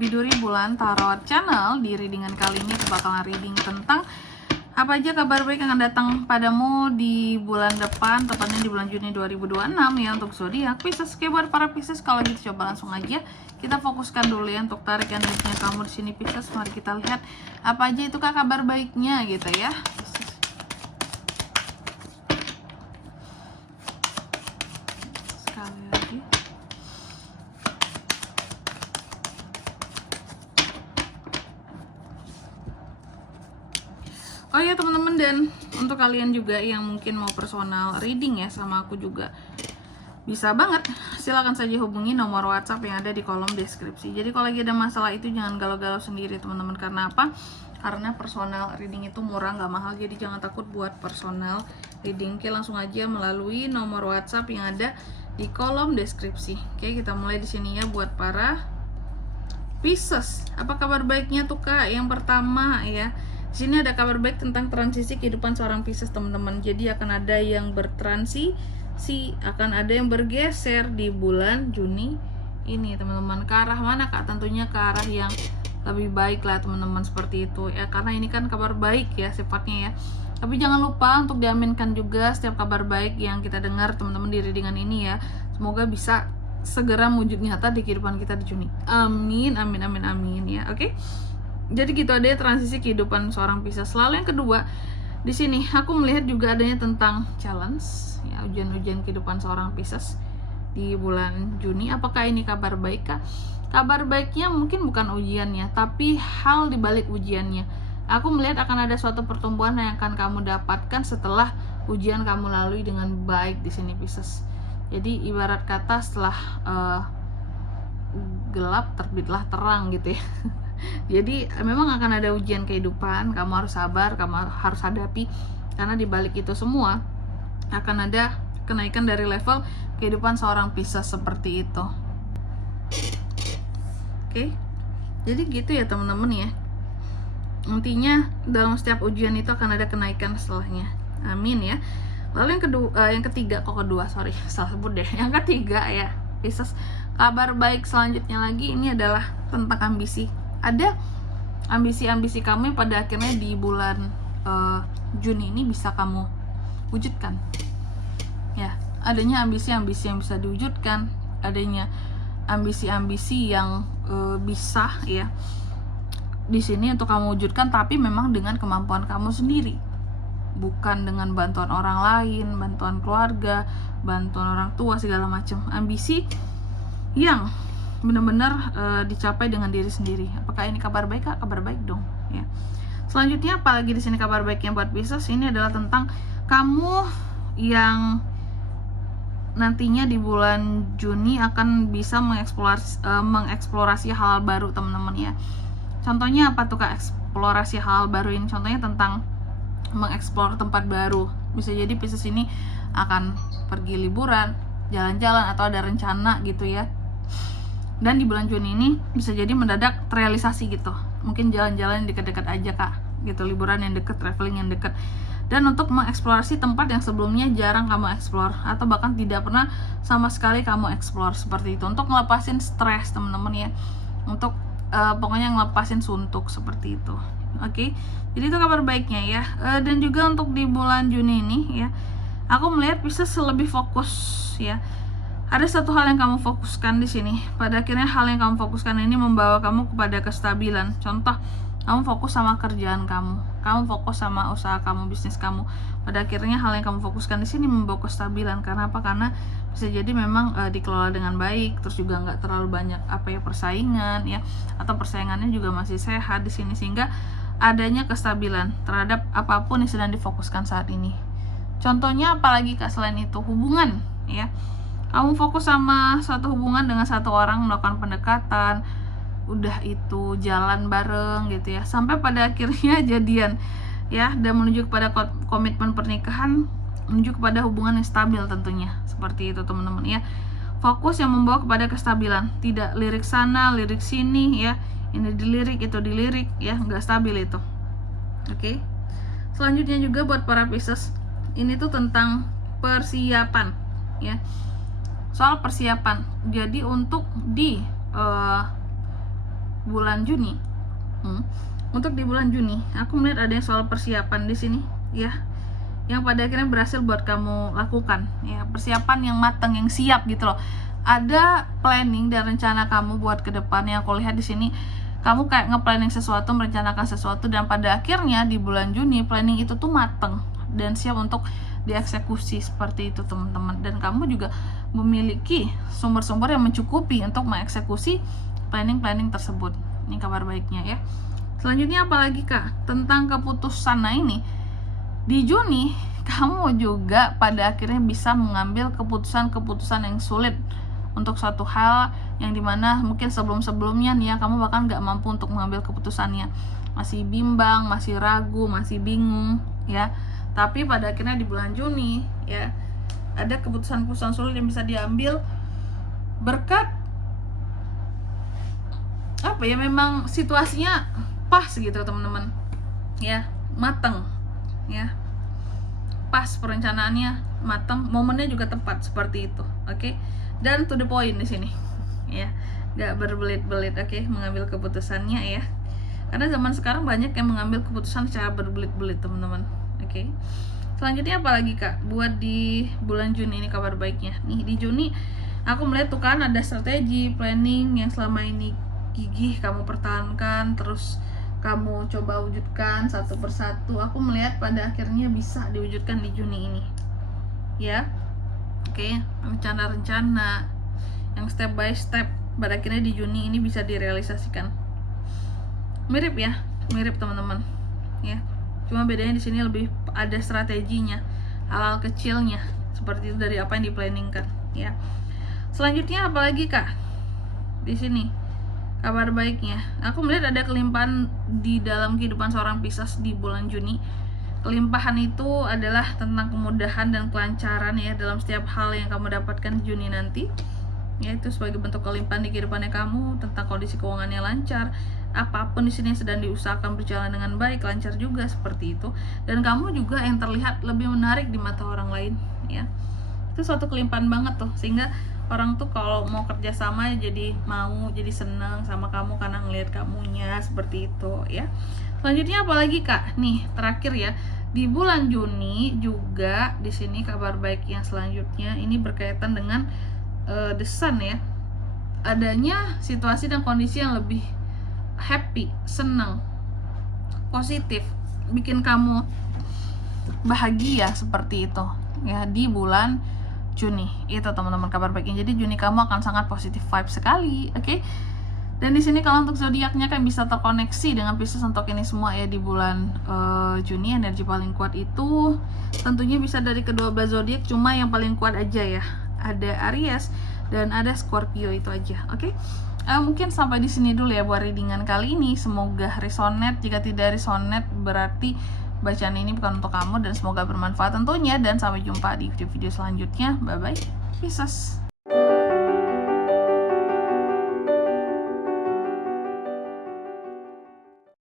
Biduri Bulan Tarot Channel. Di readingan kali ini aku bakalan reading tentang apa aja kabar baik yang akan datang padamu di bulan depan, tepatnya di bulan Juni 2026 ya, untuk zodiak Pisces. Oke, buat para Pisces, kalau gitu coba langsung aja kita fokuskan dulu ya untuk tarik energinya kamu di sini Pisces. Mari kita lihat apa aja itu kah kabar baiknya gitu ya. Sekali lagi. Oh ya teman-teman, dan untuk kalian juga yang mungkin mau personal reading ya sama aku juga, bisa banget, silahkan saja hubungi nomor WhatsApp yang ada di kolom deskripsi. Jadi kalau lagi ada masalah itu jangan galau-galau sendiri teman-teman. Karena apa? Karena personal reading itu murah, nggak mahal. Jadi jangan takut buat personal reading. Oke, langsung aja melalui nomor WhatsApp yang ada di kolom deskripsi. Oke, kita mulai di sini ya buat para Pisces. Apa kabar baiknya tuh Kak? Yang pertama ya, di sini ada kabar baik tentang transisi kehidupan seorang Pisces teman-teman. Jadi akan ada yang bertransisi, akan ada yang bergeser di bulan Juni ini teman-teman. Ke arah mana Kak? Tentunya ke arah yang lebih baik lah teman-teman, seperti itu ya. Karena ini kan kabar baik ya sifatnya ya. Tapi jangan lupa untuk diaminkan juga setiap kabar baik yang kita dengar teman-teman di readingan ini ya. Semoga bisa segera wujud nyata di kehidupan kita di Juni. Amin, amin, amin, amin ya. Oke. Jadi gitu, ada transisi kehidupan seorang Pisces. Lalu yang kedua, di sini aku melihat juga adanya tentang challenge ya, ujian-ujian kehidupan seorang Pisces di bulan Juni. Apakah ini kabar baik Kak? Kabar baiknya mungkin bukan ujiannya, tapi hal di balik ujiannya. Aku melihat akan ada suatu pertumbuhan yang akan kamu dapatkan setelah ujian kamu lalui dengan baik di sini Pisces. Jadi ibarat kata setelah gelap terbitlah terang gitu ya. Jadi memang akan ada ujian kehidupan, kamu harus sabar, kamu harus hadapi. Karena di balik itu semua akan ada kenaikan dari level kehidupan seorang Pisces, seperti itu. Oke, jadi gitu ya teman-teman ya. Intinya dalam setiap ujian itu akan ada kenaikan setelahnya. Amin ya. Lalu yang ketiga, salah sebut deh. Yang ketiga ya Pisces, kabar baik selanjutnya lagi ini adalah tentang ambisi. Ada ambisi-ambisi kamu yang pada akhirnya di bulan Juni ini bisa kamu wujudkan ya. Adanya ambisi-ambisi yang bisa diwujudkan, adanya ambisi-ambisi yang bisa ya di sini untuk kamu wujudkan, tapi memang dengan kemampuan kamu sendiri, bukan dengan bantuan orang lain, bantuan keluarga, bantuan orang tua, segala macam. Ambisi yang benar-benar dicapai dengan diri sendiri. Apakah ini kabar baik Kak? Kabar baik dong ya. Selanjutnya apalagi di sini kabar baiknya buat Pisces, ini adalah tentang kamu yang nantinya di bulan Juni akan bisa mengeksplorasi hal baru teman-teman ya. Contohnya apa tuh Kak eksplorasi hal baru ini? Contohnya tentang mengeksplor tempat baru. Bisa jadi Pisces ini akan pergi liburan, jalan-jalan, atau ada rencana gitu ya. Dan di bulan Juni ini bisa jadi mendadak terrealisasi gitu. Mungkin jalan-jalan dekat-dekat aja Kak gitu, liburan yang dekat, traveling yang dekat. Dan untuk mengeksplorasi tempat yang sebelumnya jarang kamu eksplor, atau bahkan tidak pernah sama sekali kamu eksplor, seperti itu. Untuk ngelepasin stres teman-teman ya. Untuk pokoknya ngelepasin suntuk, seperti itu. Oke. Jadi itu kabar baiknya ya. Dan juga untuk di bulan Juni ini ya, aku melihat Pisces lebih fokus ya. Ada satu hal yang kamu fokuskan di sini. Pada akhirnya hal yang kamu fokuskan ini membawa kamu kepada kestabilan. Contoh, kamu fokus sama kerjaan kamu fokus sama usaha kamu, bisnis kamu. Pada akhirnya hal yang kamu fokuskan di sini membawa kestabilan. Karena apa? Karena bisa jadi memang dikelola dengan baik, terus juga nggak terlalu banyak persaingan ya, atau persaingannya juga masih sehat di sini, sehingga adanya kestabilan terhadap apapun yang sedang difokuskan saat ini. Contohnya apalagi Kak selain itu, hubungan ya. Kamu fokus sama suatu hubungan dengan satu orang, melakukan pendekatan, udah itu jalan bareng gitu ya, sampai pada akhirnya jadian ya, dan menuju kepada komitmen pernikahan, menuju kepada hubungan yang stabil tentunya, seperti itu teman-teman ya. Fokus yang membawa kepada kestabilan, tidak lirik sana lirik sini ya, ini dilirik itu dilirik ya, nggak stabil itu. Oke. Selanjutnya juga buat para Pisces, ini tuh tentang persiapan ya. Soal persiapan. Jadi untuk di bulan Juni, untuk di bulan Juni aku melihat ada yang soal persiapan di sini ya, yang pada akhirnya berhasil buat kamu lakukan ya, persiapan yang matang, yang siap gitu loh. Ada planning dan rencana kamu buat ke depan yang aku lihat di sini. Kamu kayak nge-planning sesuatu, merencanakan sesuatu, dan pada akhirnya di bulan Juni planning itu tuh matang dan siap untuk dieksekusi seperti itu teman-teman. Dan kamu juga memiliki sumber-sumber yang mencukupi untuk mengeksekusi planning-planning tersebut. Ini kabar baiknya ya. Selanjutnya apalagi Kak tentang keputusan. Nah ini di Juni kamu juga pada akhirnya bisa mengambil keputusan-keputusan yang sulit untuk suatu hal yang dimana mungkin sebelum-sebelumnya nih ya kamu bahkan gak mampu untuk mengambil keputusannya, masih bimbang, masih ragu, masih bingung ya. Tapi pada akhirnya di bulan Juni ya ada keputusan-keputusan sulit yang bisa diambil berkat apa ya, memang situasinya pas gitu teman-teman ya, mateng ya, pas perencanaannya mateng, momennya juga tepat seperti itu. Oke. Dan to the point di sini ya, gak berbelit-belit. Oke, mengambil keputusannya ya, karena zaman sekarang banyak yang mengambil keputusan secara berbelit-belit teman-teman. Oke. Selanjutnya apalagi Kak buat di bulan Juni ini kabar baiknya nih. Di Juni aku melihat tuh kan ada strategi planning yang selama ini gigih kamu pertahankan, terus kamu coba wujudkan satu persatu. Aku melihat pada akhirnya bisa diwujudkan di Juni ini ya. Oke, rencana-rencana yang step by step pada akhirnya di Juni ini bisa direalisasikan. Mirip ya, mirip teman-teman ya. Cuma bedanya di sini lebih ada strateginya, hal-hal kecilnya seperti itu dari apa yang diplanningkan ya. Selanjutnya apalagi Kak di sini kabar baiknya, aku melihat ada kelimpahan di dalam kehidupan seorang Pisces di bulan Juni. Kelimpahan itu adalah tentang kemudahan dan kelancaran ya dalam setiap hal yang kamu dapatkan di Juni nanti. Yaitu sebagai bentuk kelimpahan di kehidupannya kamu, tentang kondisi keuangannya lancar, apapun di sini yang sedang diusahakan berjalan dengan baik, lancar juga seperti itu. Dan kamu juga yang terlihat lebih menarik di mata orang lain ya. Itu suatu kelimpahan banget tuh, sehingga orang tuh kalau mau kerja sama jadi mau, jadi seneng sama kamu karena ngelihat kamunya seperti itu ya. Selanjutnya apalagi Kak nih terakhir ya, di bulan Juni juga di sini kabar baik yang selanjutnya ini berkaitan dengan The Sun ya. Adanya situasi dan kondisi yang lebih happy, senang, positif, bikin kamu bahagia seperti itu ya di bulan Juni. Itu teman-teman kabar baiknya. Jadi Juni kamu akan sangat positif vibe sekali. Oke. Dan di sini kalau untuk zodiaknya kan bisa terkoneksi dengan Pisces untuk ini semua ya di bulan Juni. Energi paling kuat itu tentunya bisa dari kedua belas zodiak, cuma yang paling kuat aja ya. Ada Aries dan ada Scorpio, itu aja. Oke. Mungkin sampai di sini dulu ya buat readingan kali ini. Semoga resonate. Jika tidak resonate berarti bacaan ini bukan untuk kamu, dan semoga bermanfaat tentunya. Dan sampai jumpa di video-video selanjutnya. Bye bye Pisces.